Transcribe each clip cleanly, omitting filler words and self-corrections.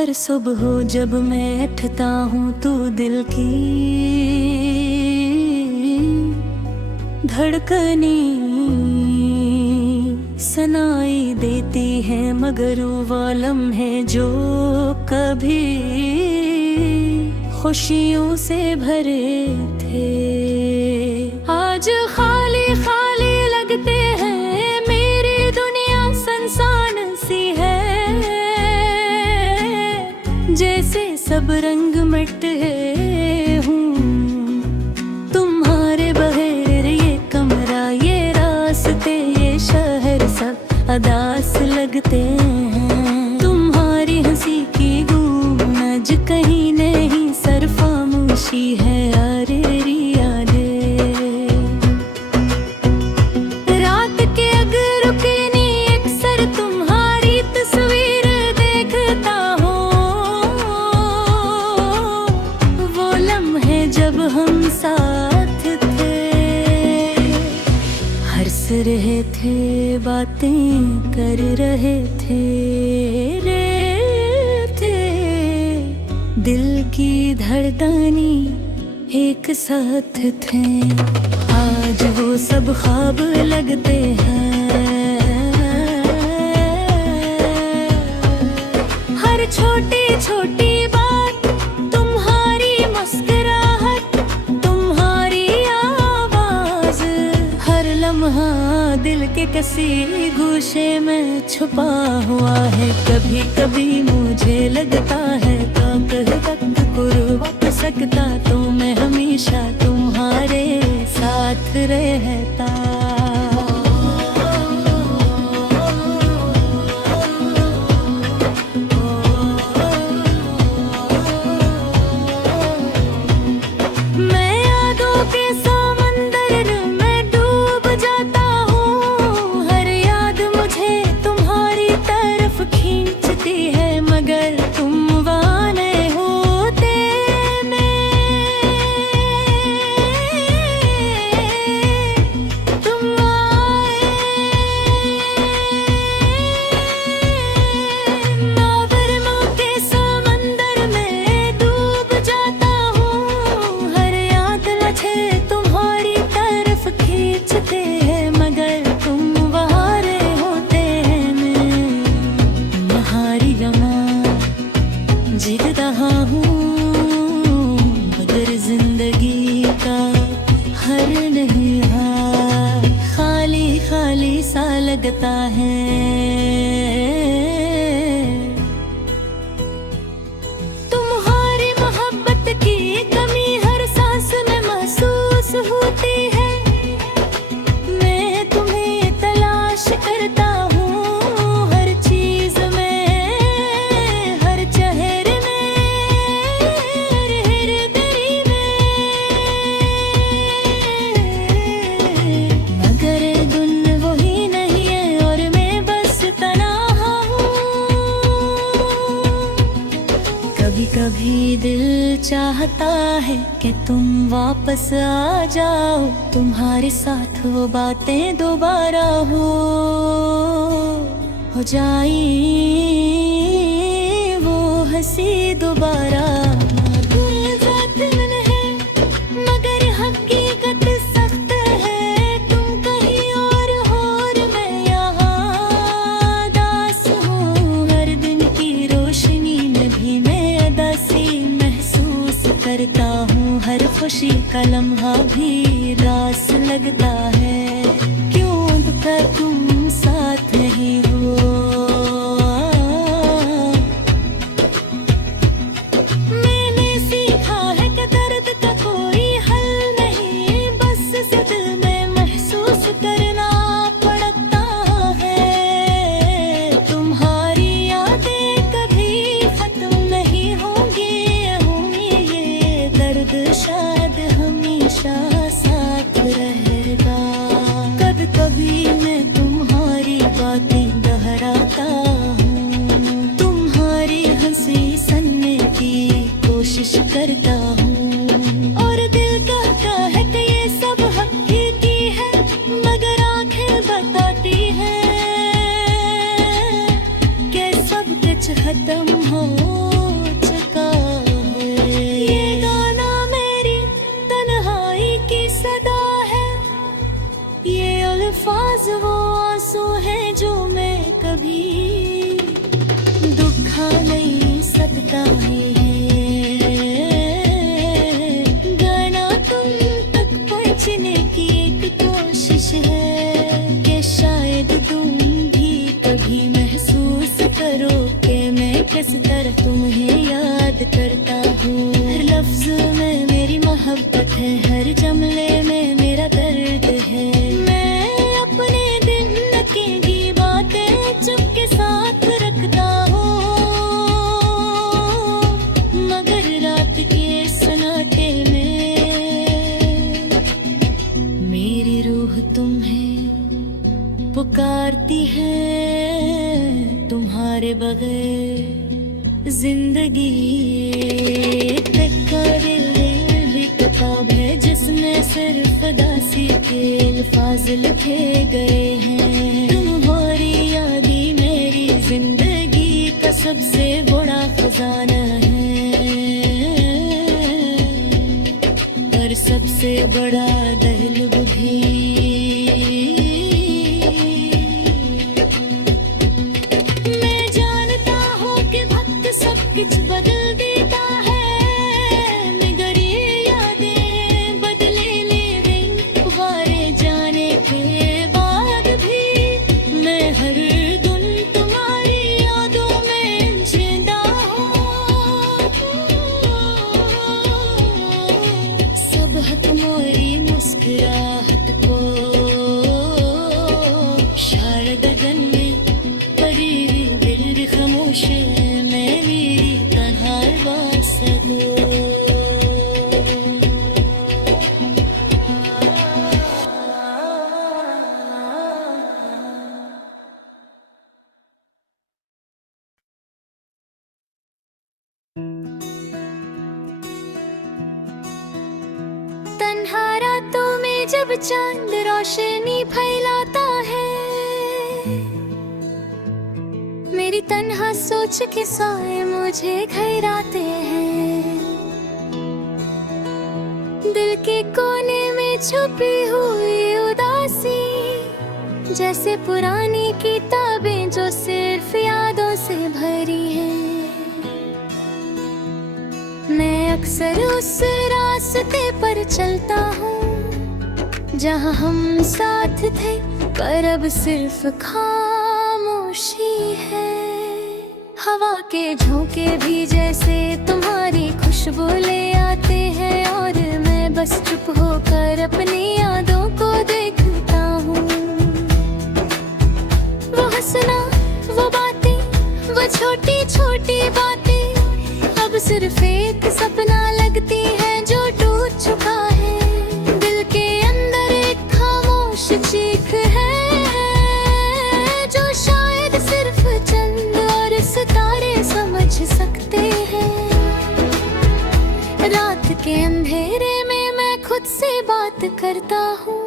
हर सुबह जब मैं उठता हूँ तू दिल की धड़कनी सुनाई देती है, मगर वो लम्हे जो कभी खुशियों से भरे थे आज खाली खाली लगते हैं। मेरी दुनिया सुनसान सी है, जैसे सब रंग मिट गए हूँ। तुम्हारे बगैर ये कमरा, ये रास्ते, ये शहर सब अदास लगते हैं। तुम्हारी हंसी की गूंज कहीं नहीं, सर खामोशी है यारे यारे। रात के अगर रुके नहीं अक्सर तुम्हारी तस्वीर देखता हूँ। वो लम्हे जब हम साथ थे, हंस रहे थे, बातें कर रहे थे, दिल की धड़कनी एक साथ थे। आज वो सब ख्वाब लगते हैं, हर छोटी छोटी बात, तुम्हारी मुस्कुराहट, तुम्हारी आवाज, हर लम्हा दिल के किसी गोशे में छुपा हुआ है। कभी कभी मुझे लगता है वक्त रुक सकता तो मैं हमेशा तुम्हारे साथ रहता। मैं यादों के समंदर में डूब जाता हूँ, हर याद मुझे तुम्हारी तरफ खींचती है, मगर तुम वहाँ नहीं होते। तुम आए नावरमों के समंदर में डूब जाता हूँ, हर याद मुझे तुम्हारी तरफ खींचते हैं, मगर तुम वहाँ नहीं होते हैं। तुम्हारी लम्हा जीत रहा हूँ, मगर जिंदगी का हर नहीं खाली खाली सा लगता है। तुम्हारी मोहब्बत की कमी हर सांस में महसूस होती है, मैं तुम्हें तलाश करता हूँ, हर चीज में, हर चेहरे में, हर गली में, मगर दुन वही नहीं है और मैं बस तन्हा हूँ। कभी कभी दिल चाहता है कि तुम वापस आ जाओ, तुम्हारे साथ वो बातें दोबारा हो जाए, वो हंसी दोबारा। मगर हकीकत सख्त है, तुम कहीं और मैं यहाँ दास हूँ। हर दिन की रोशनी में भी मैं अदासी महसूस करता हूँ, हर खुशी का लम्हा भी रास लगता है। क्यों कर तुम साथ नहीं हो, मैंने सीखा है कि दर्द का कोई हल नहीं, बस इसे दिल में महसूस करना पड़ता है। तुम्हारी यादें कभी खत्म नहीं होंगी, ये दर्द शायद हमेशा साथ रहेगा। कभी कभी मैं तुम्हारी बातें दोहराता हूँ, तुम्हारी हंसी सुनने की कोशिश करता हूँ, और दिल कहता है कि ये सब हकीकी है, मगर आंखें बताती हैं कि सब कुछ खत्म हो मोहब्बत है, हर जमले में मेरा दर्द है। मैं अपने दिन की बातें चुपके साथ रखता हूँ, मगर रात के सन्नाटे में मेरी रूह तुम्हें पुकारती है। तुम्हारे बगैर जिंदगी किताब है जिसमें सिर्फ दासी के अल्फाज लिखे गए हैं। तुम्हारी यादी मेरी जिंदगी का सबसे बड़ा खजाना है, और सबसे बड़ा दहलुब भी। मैं जानता हूँ कि वक्त सब कुछ बदल देता है, मगर ये यादें बदले ले गई। गुब्बारे जाने के बाद भी मैं हर दिन तुम्हारी यादों में जिंदा हूँ। सब है तुम्हारी मुस्कुराहट को शायद गगन में परी दिल खामोश है, मैं मेरी तन्हा आवाज़ को। तन्हा रातों में जब चांद रोशनी फैलाता है, मेरी तन्हा सोच के साए मुझे घेराते हैं। दिल के कोने में छुपी हुई उदासी, जैसे पुरानी किताबें जो सिर्फ यादों से भरी हैं। मैं अक्सर उस रास्ते पर चलता हूँ जहाँ हम साथ थे, पर अब सिर्फ खामोशी है। हवा के झोंके भी जैसे तुम्हारी खुशबू ले आते हैं, और मैं बस चुप होकर अपनी यादों को देखता हूँ। वो हंसना, वो बातें, वो छोटी छोटी बातें अब सिर्फ एक सपना लगती है जो टूट चुका है। दिल के अंदर एक खामोश चीख है जो शायद सिर्फ चंद और सितारे समझ सकते हैं। रात के अंधेरे में मैं खुद से बात करता हूँ,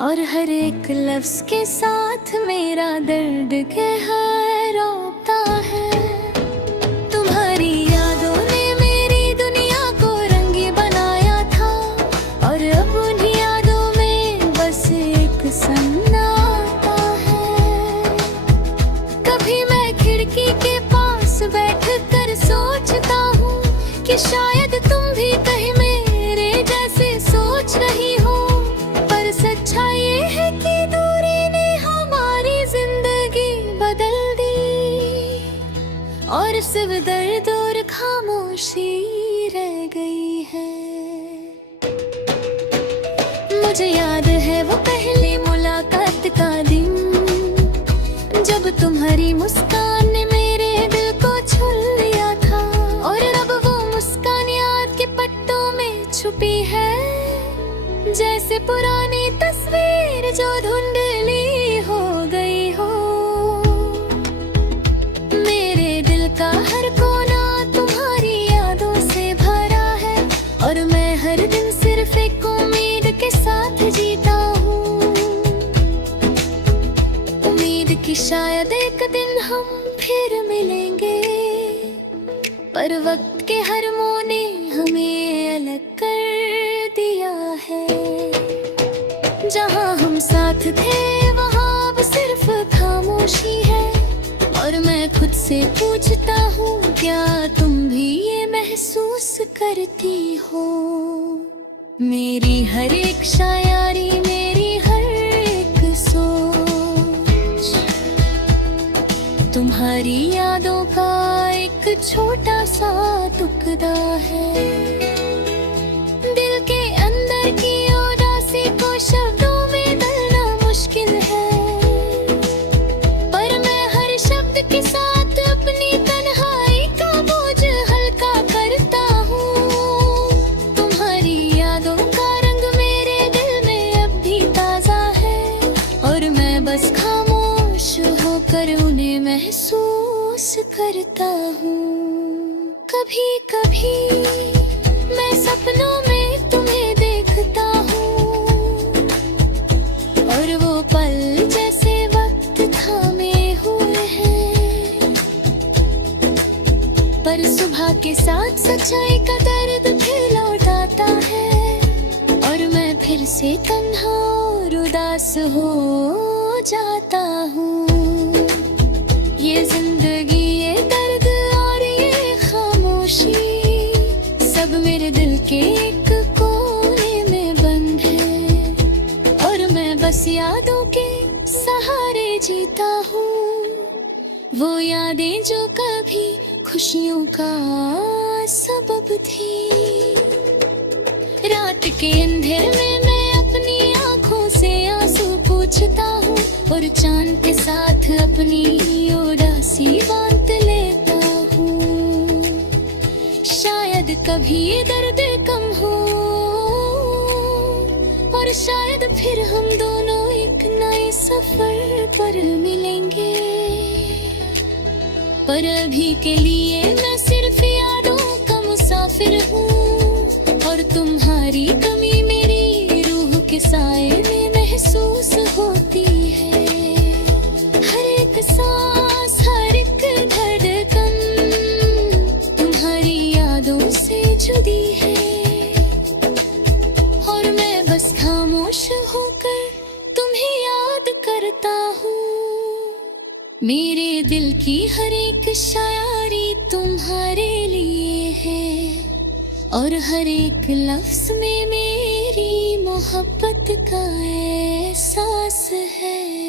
और हर एक लफ्ज के साथ मेरा दर्द गहराता है। तुम्हारी यादों ने मेरी दुनिया को रंगी बनाया था, और अब उन्हीं यादों में बस एक सन्नाटा है। कभी मैं खिड़की के पास बैठ कर सोचता हूँ कि शायद तुम भी कहीं मेरे जैसे सोच रही हो, पर सच्चाई ये है कि दूरी ने हमारी जिंदगी बदल दी, और सिर्फ दर्द और खामोशी रह गई है। मुझे याद है वो पहली मुलाकात का दिन, जब तुम्हारी मुस्कान ने मेरे दिल को छू लिया था, और अब वो मुस्कान याद के पट्टों में छुपी है, जैसे पुरानी तस्वीर जो धुंधली हो गई हो। मेरे दिल का हर कोना तुम्हारी यादों से भरा है, और मैं हर दिन सिर्फ एक उम्मीद के साथ जीता हूँ। उम्मीद कि शायद एक दिन हम फिर मिलेंगे, पर वक्त के हर मोड़ ने हमें अलग कर दिया है। जहाँ हम साथ थे वहाँ अब सिर्फ खामोशी है, और मैं खुद से पूछता हूँ क्या तुम भी ये महसूस करती हो। मेरी हर एक शायरी, मेरी हर एक सोच तुम्हारी यादों का एक छोटा सा टुकड़ा है। दिल अंदर की उदासी को शब्दों में ढालना मुश्किल है, पर मैं हर शब्द के साथ अपनी तन्हाई का बोझ हल्का करता हूँ। तुम्हारी यादों का रंग मेरे दिल में अब भी ताजा है, और मैं बस खामोश होकर उन्हें महसूस करता हूँ। कभी कभी मैं सपनों में तुम्हें देखता हूँ, और वो पल जैसे वक्त थामे हुए हैं, पर सुबह के साथ सच्चाई का दर्द फिर लौट आता है, और मैं फिर से तन्हा और उदास हो जाता हूँ। ये जिंदगी, ये दर्द और ये खामोशी सब मेरे दिल के एक कोने में बंद है, और मैं बस यादों के सहारे जीता हूँ। वो यादें जो कभी खुशियों का सबब थी। रात के अंधेरे में मैं अपनी आंखों से आंसू पूछता हूँ, और चांद के साथ अपनी उदासी बांट लेता हूँ। शायद कभी ये दर्द कम हो, और शायद फिर हम दोनों एक नए सफर पर मिलेंगे, पर अभी के लिए मैं सिर्फ यादों का मुसाफिर हूँ, और तुम्हारी कमी मेरी रूह के साए में महसूस होती है। हर एक सांस, हर एक धड़कन तुम्हारी यादों से जुड़ी है, और मैं बस खामोश होकर तुम्हें याद करता हूँ। मेरे दिल की हर एक शायरी तुम्हारे लिए है, और हर एक लफ्ज में मेरी मोहब्बत का एहसास है।